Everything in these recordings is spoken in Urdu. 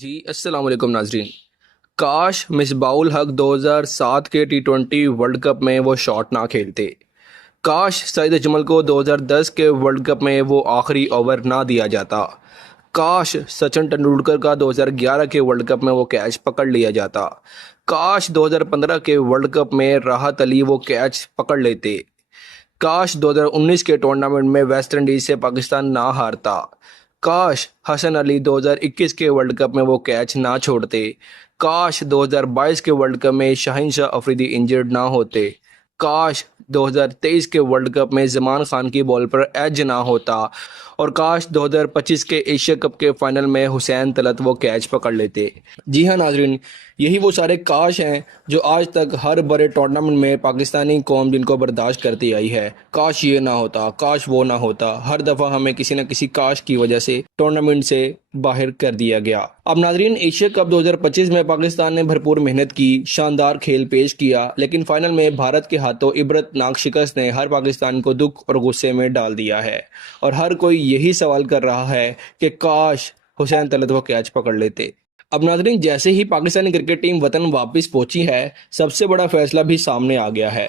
جی السلام علیکم ناظرین. کاش مصباح الحق 2007 کے T20 ورلڈ کپ میں وہ شاٹ نہ کھیلتے. کاش سعید اجمل کو 2010 کے ورلڈ کپ میں وہ آخری اوور نہ دیا جاتا. کاش سچن تندولکر کا 2011 کے ورلڈ کپ میں وہ کیچ پکڑ لیا جاتا. کاش 2015 کے ورلڈ کپ میں راحت علی وہ کیچ پکڑ لیتے. کاش 2019 کے ٹورنامنٹ میں ویسٹ انڈیز سے پاکستان نہ ہارتا. کاش حسن علی 2021 کے ورلڈ کپ میں وہ کیچ نہ چھوڑتے. کاش 2022 کے ورلڈ کپ میں شاہین شاہ افریدی انجرڈ نہ ہوتے. کاش 2023 کے ورلڈ کپ میں زمان خان کی بال پر ایج نہ ہوتا. اور کاش 2025 کے ایشیا کپ کے فائنل میں حسین طلعت وہ کیچ پکڑ لیتے. جی ہاں ناظرین، یہی وہ سارے کاش ہیں جو آج تک ہر بڑے ٹورنامنٹ میں پاکستانی قوم جن کو برداشت کرتی آئی ہے. کاش یہ نہ ہوتا، کاش وہ نہ ہوتا. ہر دفعہ ہمیں کسی نہ کسی کاش کی وجہ سے ٹورنامنٹ سے باہر کر دیا گیا. اب ناظرین، ایشیا کپ 2025 میں پاکستان نے بھرپور محنت کی، شاندار کھیل پیش کیا، لیکن فائنل میں بھارت کے ہاتھوں عبرت ناک شکست نے ہر پاکستان کو دکھ اور غصے میں ڈال دیا ہے. اور ہر کوئی یہی سوال کر رہا ہے کہ کاش حسین طلعت وہ کیچ پکڑ لیتے. اب ناظرین، جیسے ہی پاکستانی کرکٹ ٹیم وطن واپس پہنچی ہے، سب سے بڑا فیصلہ بھی سامنے آ گیا ہے.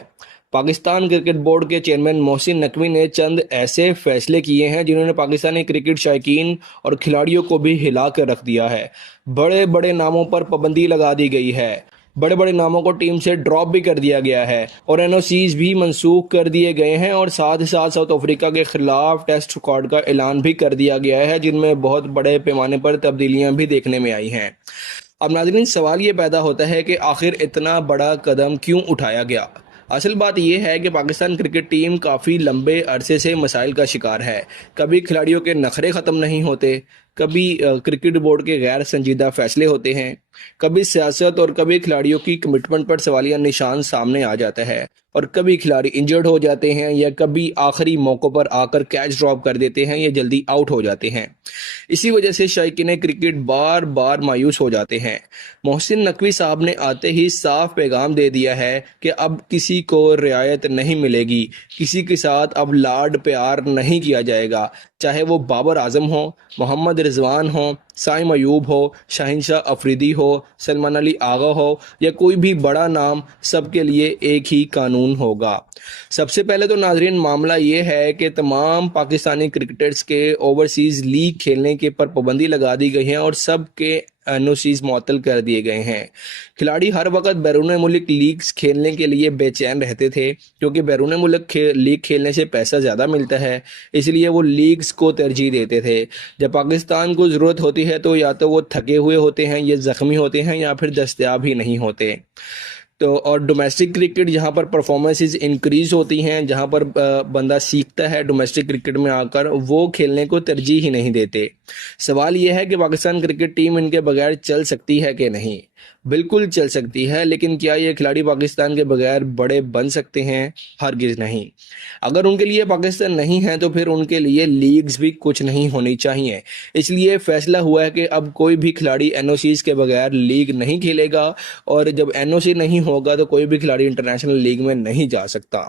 پاکستان کرکٹ بورڈ کے چیئرمین محسن نقوی نے چند ایسے فیصلے کیے ہیں جنہوں نے پاکستانی کرکٹ شائقین اور کھلاڑیوں کو بھی ہلا کر رکھ دیا ہے. بڑے بڑے ناموں پر پابندی لگا دی گئی ہے، بڑے بڑے ناموں کو ٹیم سے ڈراپ بھی کر دیا گیا ہے، اور NOCs بھی منسوخ کر دیے گئے ہیں، اور ساتھ ہی ساتھ ساؤتھ افریقہ کے خلاف ٹیسٹ ریکارڈ کا اعلان بھی کر دیا گیا ہے، جن میں بہت بڑے پیمانے پر تبدیلیاں بھی دیکھنے میں آئی ہیں. اب ناظرین، سوال یہ پیدا ہوتا ہے کہ آخر اتنا بڑا قدم کیوں اٹھایا گیا؟ اصل بات یہ ہے کہ پاکستان کرکٹ ٹیم کافی لمبے عرصے سے مسائل کا شکار ہے. کبھی کھلاڑیوں کے نخرے ختم نہیں ہوتے، کبھی کرکٹ بورڈ کے غیر سنجیدہ فیصلے ہوتے ہیں، کبھی سیاست اور کبھی کھلاڑیوں کی کمٹمنٹ پر سوالیہ نشان سامنے آ جاتا ہے، اور کبھی کھلاڑی انجرڈ ہو جاتے ہیں، یا کبھی آخری موقع پر آ کر کیچ ڈراپ کر دیتے ہیں یا جلدی آؤٹ ہو جاتے ہیں. اسی وجہ سے شائقین کرکٹ بار بار مایوس ہو جاتے ہیں. محسن نقوی صاحب نے آتے ہی صاف پیغام دے دیا ہے کہ اب کسی کو رعایت نہیں ملے گی، کسی کے ساتھ اب لاڈ پیار نہیں کیا جائے گا، چاہے وہ بابر اعظم ہو، محمد رضوان ہو، سائم ایوب ہو، شاہین شاہ افریدی ہو، سلمان علی آغا ہو، یا کوئی بھی بڑا نام، سب کے لیے ایک ہی قانون ہوگا. سب سے پہلے تو ناظرین، معاملہ یہ ہے کہ تمام پاکستانی کرکٹرز کے اوورسیز لیگ کھیلنے کے پر پابندی لگا دی گئی ہے، اور سب کے NOCs معطل کر دیے گئے ہیں. کھلاڑی ہر وقت بیرون ملک لیگز کھیلنے کے لیے بے چین رہتے تھے، کیونکہ بیرون ملک لیگ کھیلنے سے پیسہ زیادہ ملتا ہے، اس لیے وہ لیگز کو ترجیح دیتے تھے. جب پاکستان کو ضرورت ہوتی ہے تو یا تو وہ تھکے ہوئے ہوتے ہیں، یا زخمی ہوتے ہیں، یا پھر دستیاب ہی نہیں ہوتے. اور ڈومیسٹک کرکٹ جہاں پر پرفارمنسز انکریز ہوتی ہیں، جہاں پر بندہ سیکھتا ہے ڈومیسٹک کرکٹ میں آ کر، وہ کھیلنے کو ترجیح ہی نہیں دیتے. سوال یہ ہے کہ پاکستان کرکٹ ٹیم ان کے بغیر چل سکتی ہے کہ نہیں؟ بالکل چل سکتی ہے، لیکن کیا یہ کھلاڑی پاکستان کے بغیر بڑے بن سکتے ہیں؟ ہرگز نہیں. اگر ان کے لیے پاکستان نہیں ہے تو پھر ان کے لیے لیگز بھی کچھ نہیں ہونی چاہیے. اس لیے فیصلہ ہوا ہے کہ اب کوئی بھی کھلاڑی NOCs کے بغیر لیگ نہیں کھیلے گا، اور جب NOC نہیں ہوگا تو کوئی بھی کھلاڑی انٹرنیشنل لیگ میں نہیں جا سکتا.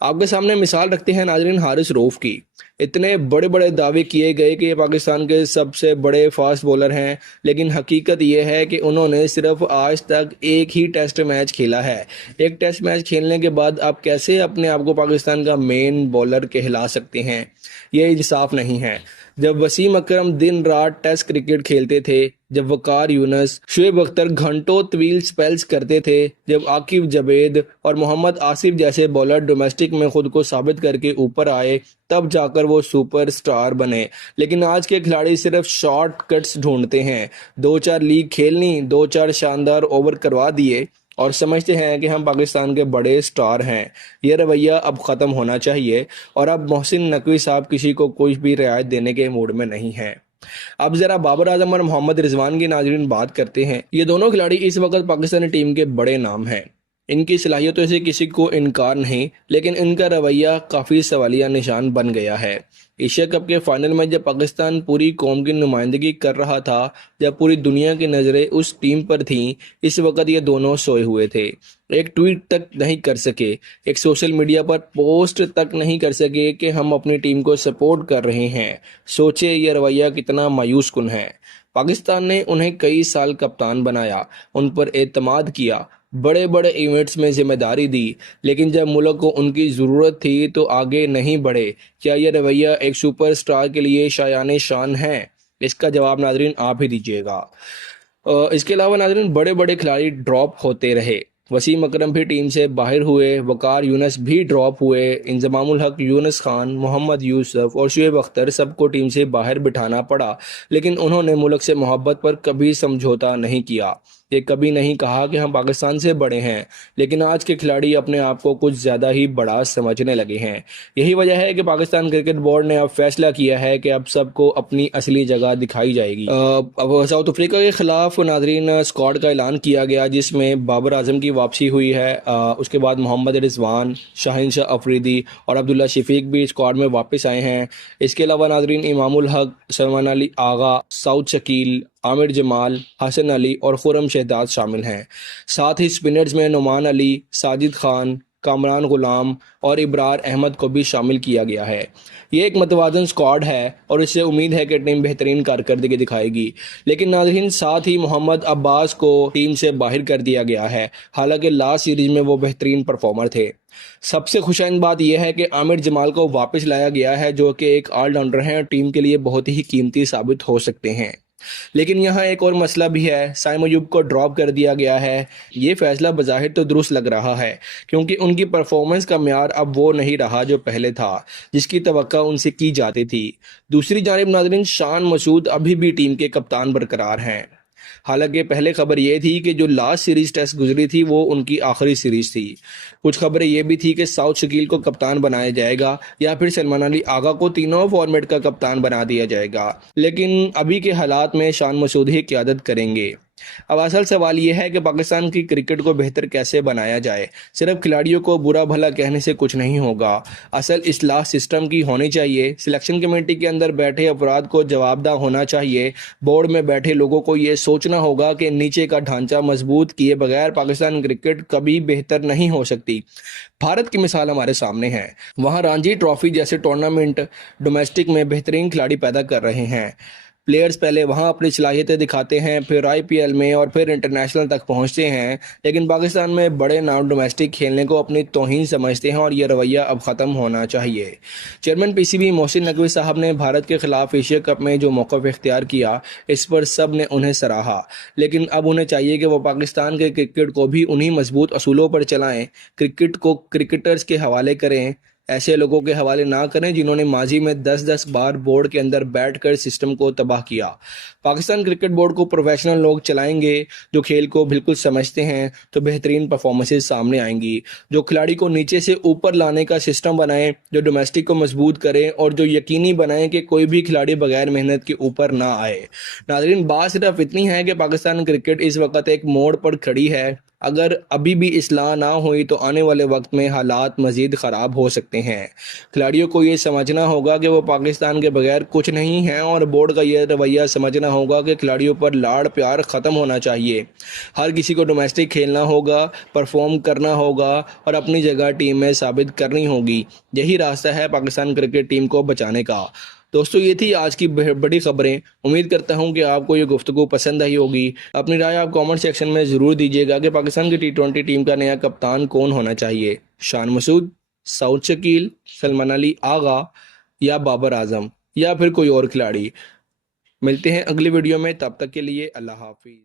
آپ کے سامنے مثال رکھتے ہیں ناظرین حارث روف کی. اتنے بڑے بڑے دعوے کیے گئے کہ یہ پاکستان کے سب سے بڑے فاسٹ بولر ہیں، لیکن حقیقت یہ ہے کہ انہوں نے صرف آج تک ایک ہی ٹیسٹ میچ کھیلا ہے. ایک ٹیسٹ میچ کھیلنے کے بعد آپ کیسے اپنے آپ کو پاکستان کا مین بولر کہلا سکتے ہیں؟ یہ انصاف نہیں ہے. جب وسیم اکرم دن رات ٹیسٹ کرکٹ کھیلتے تھے، جب وقار یونس، شعیب اختر گھنٹوں طویل سپیلز کرتے تھے، جب عاقب جاوید اور محمد آصف جیسے بولر ڈومیسٹک میں خود کو ثابت کر کے اوپر آئے، تب جا کر وہ سپر سٹار بنے. لیکن آج کے کھلاڑی صرف شارٹ کٹس ڈھونڈتے ہیں. 2-4 لیگ کھیلنی، 2-4 شاندار اوور کروا دیے، اور سمجھتے ہیں کہ ہم پاکستان کے بڑے سٹار ہیں. یہ رویہ اب ختم ہونا چاہیے، اور اب محسن نقوی صاحب کسی کو کوئی بھی رعایت دینے کے موڈ میں نہیں ہیں. اب ذرا بابر اعظم اور محمد رضوان کی ناظرین بات کرتے ہیں. یہ دونوں کھلاڑی اس وقت پاکستانی ٹیم کے بڑے نام ہیں. ان کی صلاحیتوں سے کسی کو انکار نہیں، لیکن ان کا رویہ کافی سوالیہ نشان بن گیا ہے. ایشیا کپ کے فائنل میں جب پاکستان پوری قوم کی نمائندگی کر رہا تھا، جب پوری دنیا کی نظریں اس ٹیم پر تھیں، اس وقت یہ دونوں سوئے ہوئے تھے. ایک ٹویٹ تک نہیں کر سکے، ایک سوشل میڈیا پر پوسٹ تک نہیں کر سکے کہ ہم اپنی ٹیم کو سپورٹ کر رہے ہیں. سوچے یہ رویہ کتنا مایوس کن ہے. پاکستان نے انہیں کئی سال کپتان بنایا، ان پر اعتماد کیا، بڑے بڑے ایونٹس میں ذمہ داری دی، لیکن جب ملک کو ان کی ضرورت تھی تو آگے نہیں بڑھے۔ کیا یہ رویہ ایک سپر سٹار کے لیے شایان شان ہے؟ اس کا جواب ناظرین آپ ہی دیجیے گا۔ اس کے علاوہ ناظرین بڑے بڑے کھلاڑی ڈراپ ہوتے رہے، وسیم اکرم بھی ٹیم سے باہر ہوئے، وقار یونس بھی ڈراپ ہوئے، انضمام الحق، یونس خان، محمد یوسف اور شعیب اختر سب کو ٹیم سے باہر بٹھانا پڑا، لیکن انہوں نے ملک سے محبت پر کبھی سمجھوتا نہیں کیا۔ یہ کبھی نہیں کہا کہ ہم پاکستان سے بڑے ہیں، لیکن آج کے کھلاڑی اپنے آپ کو کچھ زیادہ ہی بڑا سمجھنے لگے ہیں۔ یہی وجہ ہے کہ پاکستان کرکٹ بورڈ نے اب فیصلہ کیا ہے کہ اب سب کو اپنی اصلی جگہ دکھائی جائے گی۔ اب ساؤتھ افریقہ کے خلاف ناظرین اسکواڈ کا اعلان کیا گیا، جس میں بابر اعظم کی واپسی ہوئی ہے، اس کے بعد محمد رضوان، شاہین شاہ افریدی اور عبداللہ شفیق بھی اسکواڈ میں واپس آئے ہیں۔ اس کے علاوہ ناظرین امام الحق، سلمان علی آغا، سعود شکیل، عامر جمال، حسن علی اور خرم شہزاد شامل ہیں۔ ساتھ ہی اسپنرز میں نعمان علی، ساجد خان، کامران غلام اور ابرار احمد کو بھی شامل کیا گیا ہے۔ یہ ایک متوازن اسکواڈ ہے اور اس سے امید ہے کہ ٹیم بہترین کارکردگی دکھائے گی، لیکن ناظرین ساتھ ہی محمد عباس کو ٹیم سے باہر کر دیا گیا ہے، حالانکہ لاسٹ سیریز میں وہ بہترین پرفارمر تھے۔ سب سے خوشائند بات یہ ہے کہ عامر جمال کو واپس لایا گیا ہے، جو کہ ایک آل راؤنڈر ہیں اور ٹیم کے لیے بہت ہی قیمتی ثابت ہو سکتے ہیں۔ لیکن یہاں ایک اور مسئلہ بھی ہے، سائم ایوب کو ڈراپ کر دیا گیا ہے۔ یہ فیصلہ بظاہر تو درست لگ رہا ہے، کیونکہ ان کی پرفارمنس کا معیار اب وہ نہیں رہا جو پہلے تھا، جس کی توقع ان سے کی جاتی تھی۔ دوسری جانب ناظرین شان مسعود ابھی بھی ٹیم کے کپتان برقرار ہیں، حالانکہ پہلے خبر یہ تھی کہ جو لاسٹ سیریز ٹیسٹ گزری تھی وہ ان کی آخری سیریز تھی۔ کچھ خبریں یہ بھی تھی کہ سعود شکیل کو کپتان بنایا جائے گا یا پھر سلمان علی آغا کو تینوں فارمیٹ کا کپتان بنا دیا جائے گا، لیکن ابھی کے حالات میں شان مسعود ہی قیادت کریں گے۔ اب اصل سوال یہ ہے کہ پاکستان کی کرکٹ کو بہتر کیسے بنایا جائے۔ صرف کھلاڑیوں کو برا بھلا کہنے سے کچھ نہیں ہوگا، اصل اصلاح سسٹم کی ہونی چاہیے۔ سلیکشن کمیٹی کے اندر بیٹھے افراد کو جوابدہ ہونا چاہیے، بورڈ میں بیٹھے لوگوں کو یہ سوچنا ہوگا کہ نیچے کا ڈھانچہ مضبوط کیے بغیر پاکستان کرکٹ کبھی بہتر نہیں ہو سکتی۔ بھارت کی مثال ہمارے سامنے ہے، وہاں رانجی ٹرافی جیسے ٹورنامنٹ ڈومیسٹک میں بہترین کھلاڑی پیدا کر رہے ہیں۔ پلیئرز پہلے وہاں اپنی صلاحیتیں دکھاتے ہیں، پھر آئی پی ایل میں اور پھر انٹرنیشنل تک پہنچتے ہیں، لیکن پاکستان میں بڑے نام ڈومیسٹک کھیلنے کو اپنی توہین سمجھتے ہیں اور یہ رویہ اب ختم ہونا چاہیے۔ Chairman P C B Mohsin Naqvi صاحب نے بھارت کے خلاف ایشیا کپ میں جو موقف اختیار کیا، اس پر سب نے انہیں سراہا، لیکن اب انہیں چاہیے کہ وہ پاکستان کے کرکٹ کو بھی انہی مضبوط اصولوں پر چلائیں، کرکٹ کو کرکٹرز کے حوالے کریں، ایسے لوگوں کے حوالے نہ کریں جنہوں نے ماضی میں 10 بار بورڈ کے اندر بیٹھ کر سسٹم کو تباہ کیا۔ پاکستان کرکٹ بورڈ کو پروفیشنل لوگ چلائیں گے جو کھیل کو بالکل سمجھتے ہیں تو بہترین پرفارمنسز سامنے آئیں گی، جو کھلاڑی کو نیچے سے اوپر لانے کا سسٹم بنائیں، جو ڈومیسٹک کو مضبوط کریں اور جو یقینی بنائیں کہ کوئی بھی کھلاڑی بغیر محنت کے اوپر نہ آئے۔ ناظرین بات صرف اتنی ہے کہ پاکستان کرکٹ اس وقت ایک موڑ پر کھڑی ہے، اگر ابھی بھی اصلاح نہ ہوئی تو آنے والے وقت میں حالات مزید خراب ہو سکتے ہیں۔ کھلاڑیوں کو یہ سمجھنا ہوگا کہ وہ پاکستان کے بغیر کچھ نہیں ہیں، اور بورڈ کا یہ رویہ سمجھنا ہوگا کہ کھلاڑیوں پر لاڑ پیار ختم ہونا چاہیے۔ ہر کسی کو ڈومیسٹک کھیلنا ہوگا، پرفارم کرنا ہوگا اور اپنی جگہ ٹیم میں ثابت کرنی ہوگی۔ یہی راستہ ہے پاکستان کرکٹ ٹیم کو بچانے کا۔ دوستو یہ تھی آج کی بڑی خبریں، امید کرتا ہوں کہ آپ کو یہ گفتگو پسند آئی ہوگی۔ اپنی رائے آپ کامنٹ سیکشن میں ضرور دیجیے گا کہ پاکستان کی T20 ٹیم کا نیا کپتان کون ہونا چاہیے، شان مسعود، سعود شکیل، سلمان علی آغا یا بابر اعظم یا پھر کوئی اور کھلاڑی۔ ملتے ہیں اگلی ویڈیو میں، تب تک کے لیے اللہ حافظ۔